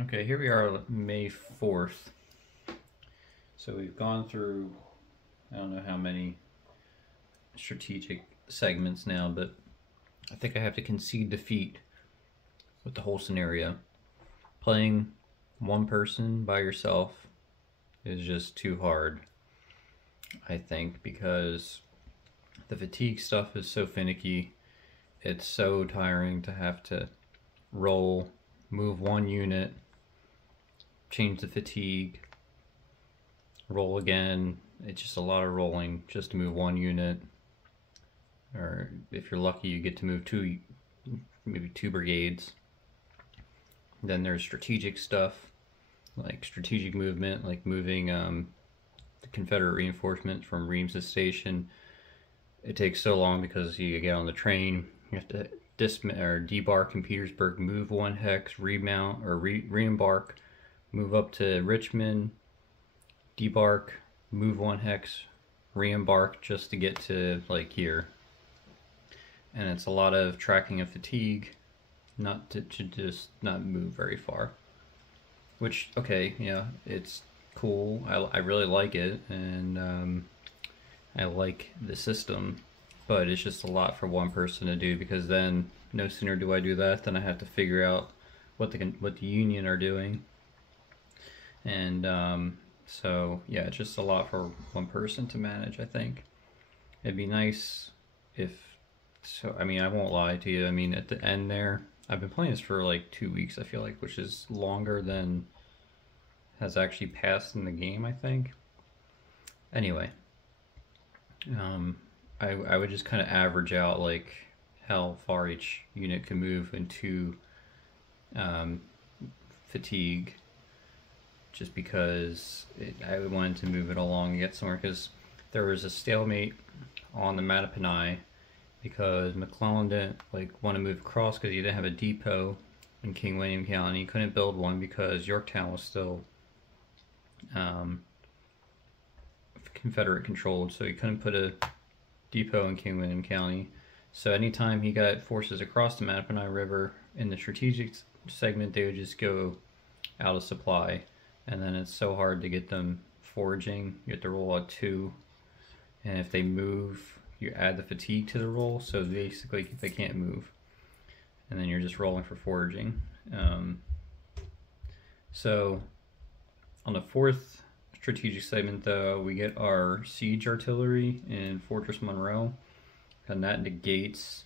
Okay, here we are May 4th. So we've gone through, I don't know how many strategic segments now, but I think I have to concede defeat with the whole scenario. Playing one person by yourself is just too hard, I think, because the fatigue stuff is so finicky. It's so tiring to have to roll, move one unit, change the fatigue, roll again. It's just a lot of rolling just to move one unit. Or if you're lucky, you get to move maybe two brigades. Then there's strategic stuff, like strategic movement, like moving the Confederate reinforcements from Reams's Station. It takes so long because you get on the train, you have to debark in Petersburg, move one hex, remount or re-embark, move up to Richmond, debark, move one hex, re-embark just to get to like here. And it's a lot of tracking of fatigue, not to just not move very far. Which, okay, yeah, it's cool. I really like it, and I like the system, but it's just a lot for one person to do, because then no sooner do I do that than I have to figure out what the Union are doing, and so yeah, it's just a lot for one person to manage. I think it'd be nice if so. I mean, I won't lie to you. I mean, at the end there, I've been playing this for like 2 weeks. I feel like, which is longer than has actually passed in the game, I think. Anyway, I would just kind of average out like how far each unit can move into um, fatigue, just because I wanted to move it along and get somewhere, because there was a stalemate on the Mattapanai because McClellan didn't like want to move across because he didn't have a depot in King William County. He couldn't build one because Yorktown was still Confederate controlled, so he couldn't put a depot in King William County. So anytime he got forces across the Mattapanai River in the strategic segment, they would just go out of supply, and then it's so hard to get them foraging. You have to roll at 2, and if they move, you add the fatigue to the roll, so basically they can't move, and then you're just rolling for foraging. So on the 4th strategic segment, though, we get our siege artillery in Fortress Monroe, and that negates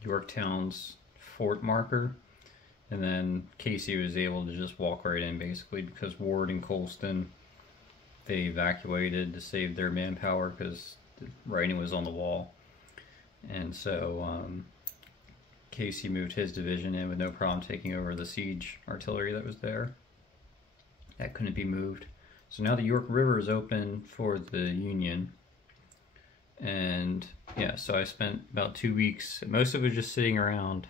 Yorktown's fort marker. And then Casey was able to just walk right in, basically, because Ward and Colston, they evacuated to save their manpower because the writing was on the wall. And so Casey moved his division in with no problem, taking over the siege artillery that was there. That couldn't be moved. So now the York River is open for the Union. And yeah, so I spent about 2 weeks, most of it just sitting around,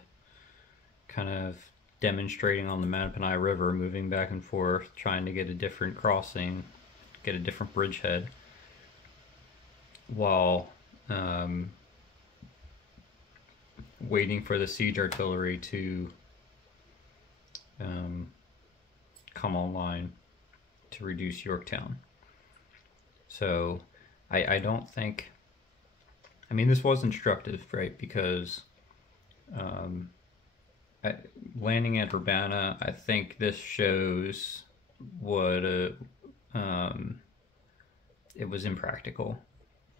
kind of demonstrating on the Mattapanai River, moving back and forth, trying to get a different crossing, get a different bridgehead, while waiting for the siege artillery to come online to reduce Yorktown. So I don't think, I mean, this was instructive, right? Because landing at Urbana, I think this shows what it was impractical.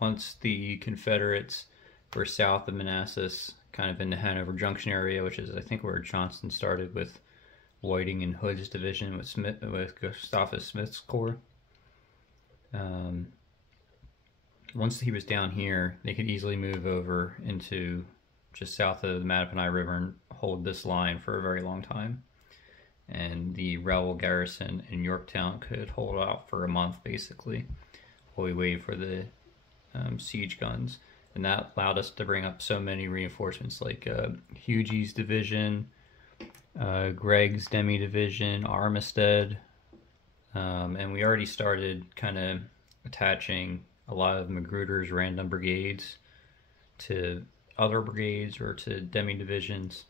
Once the Confederates were south of Manassas, kind of in the Hanover Junction area, which is I think where Johnston started with Whiting and Hood's division with Gustavus Smith's corps. Once he was down here, they could easily move over into just south of the Mattapanai River and hold this line for a very long time. And the rebel garrison in Yorktown could hold out for a month, basically, while we waited for the siege guns. And that allowed us to bring up so many reinforcements, like Hughie's division, Gregg's Demi division, Armistead, and we already started kind of attaching a lot of Magruder's random brigades to other brigades or to Demi divisions.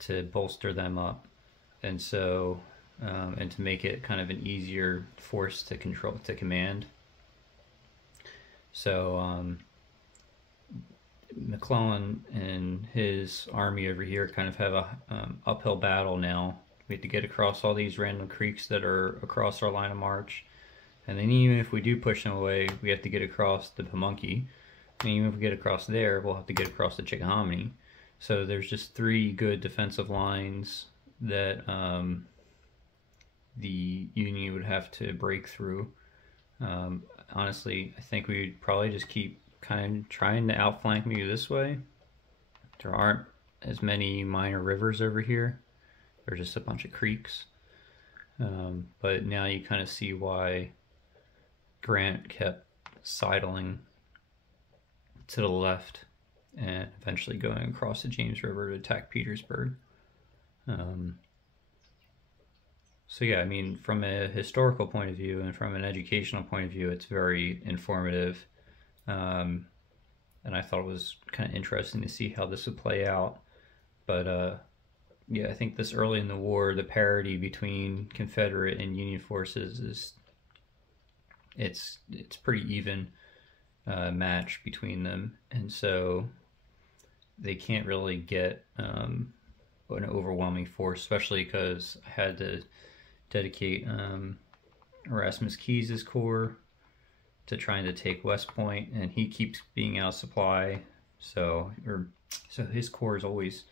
to bolster them up, and so and to make it kind of an easier force to command. So McClellan and his army over here kind of have a uphill battle now. We have to get across all these random creeks that are across our line of march, and then even if we do push them away, we have to get across the Pamunkey, and even if we get across there, we'll have to get across the Chickahominy. So there's just 3 good defensive lines that the Union would have to break through. Honestly, I think we'd probably just keep kind of trying to outflank me this way. There aren't as many minor rivers over here. There's just a bunch of creeks. But now you kind of see why Grant kept sidling to the left and eventually going across the James River to attack Petersburg. So yeah, I mean, from a historical point of view and from an educational point of view, it's very informative. And I thought it was kind of interesting to see how this would play out. But yeah, I think this early in the war, the parity between Confederate and Union forces is it's pretty even match between them, and so they can't really get an overwhelming force, especially because I had to dedicate Erasmus Keyes' corps to trying to take West Point, and he keeps being out of supply, so his corps is always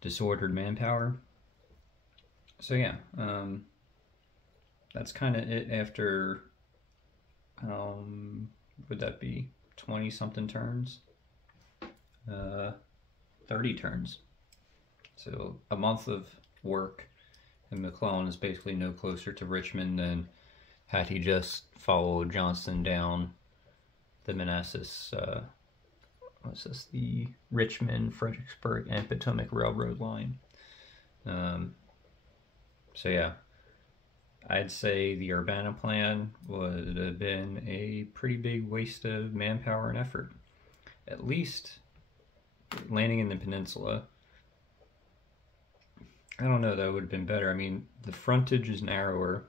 disordered manpower. So yeah, that's kind of it after would that be 20 something turns? 30 turns. So a month of work, and McClellan is basically no closer to Richmond than had he just followed Johnston down the Manassas, what's this, the Richmond, Fredericksburg, and Potomac Railroad line. So yeah, I'd say the Urbana Plan would have been a pretty big waste of manpower and effort. At least landing in the peninsula, I don't know, that would have been better. I mean, the frontage is narrower.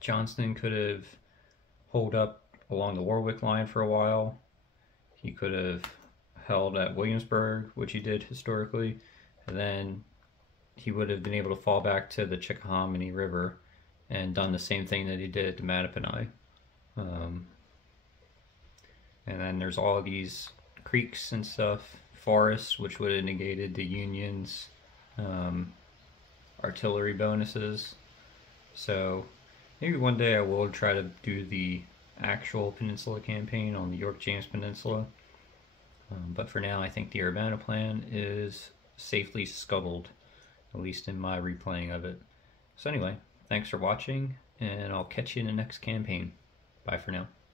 Johnston could have holed up along the Warwick line for a while. He could have held at Williamsburg, which he did historically, and then he would have been able to fall back to the Chickahominy River and done the same thing that he did at the Mattapony. And then there's all these creeks and stuff, forests, which would have negated the Union's artillery bonuses. So maybe one day I will try to do the actual Peninsula campaign on the York-James Peninsula. But for now, I think the Urbana Plan is safely scuttled, at least in my replaying of it. So anyway, thanks for watching, and I'll catch you in the next campaign. Bye for now.